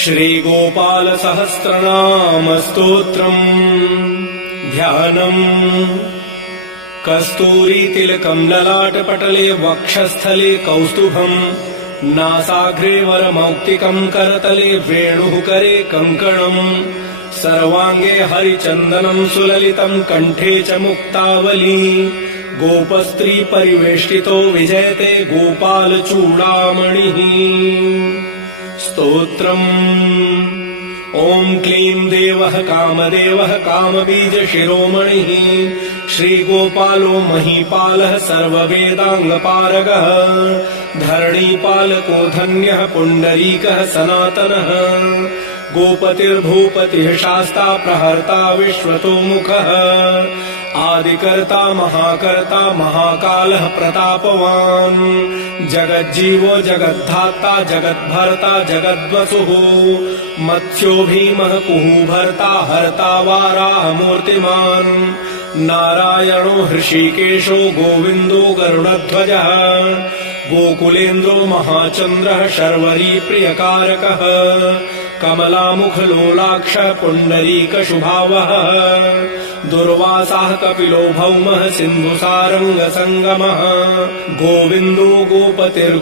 श्रीगोपालसहस्रनामस्तोत्रम् ध्यानम् कस्तूरीतिलकम् ललाटपटले वक्षस्थले कौस्तुभम् नासाग्रे वरमौक्तिकम् करतले वेणुः करे कङ्कणम् सर्वाङ्गे हरिचन्दनम् सुललितम् कण्ठे च मुक्तावली गोपस्त्री परिवेष्टितो विजयते गोपालचूडामणिः स्तोत्रम् ॐ क्लीं देवः कामदेवः कामबीजशिरोमणिः श्रीगोपालो महीपालः सर्ववेदाङ्गपारगः धरणीपालको धन्यः पुण्डरीकः सनातनः गोपतिर्भूपतिः शास्ता प्रहर्ता विश्वतोमुखः आदिकर्ता महाकर्ता महाकालः प्रतापवान् जगज्जीवो जगद्धाता जगद्भर्ता जगद्वसुः मत्स्यो भीमः कुहूभर्ता हर्ता वाराहमूर्तिमान् नारायणो हृषीकेशो गोविन्दो गरुडध्वजः गोकुलेन्द्रो महाचन्द्रः शर्वरी प्रियकारकः कमलामुखलोलाक्ष पुण्डरीकशुभावः दुर्वासाः कपिलो भौमः सिन्धुसारङ्गसङ्गमः गोविन्दो गोपतिर्